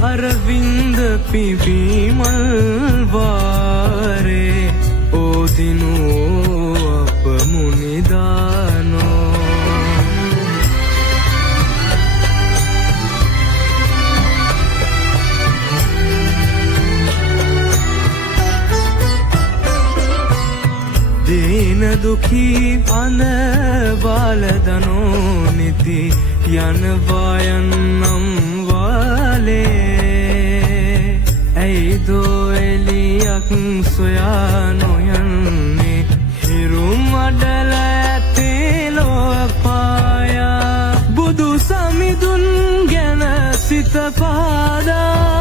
අරවින්ද පිබිමල් වාරේ ඕදිනෝ අප මුනිදානෝ දීන දුකී අන බාලදනෝ නිති යනවායන්නම් වාලේ ඇයිදෝ එලියක් සොයා නොයන්නේ හිරුම් අඩල ඇතේ ලොව පායා බුදු සමිඳුන් ගැන සිත පාදා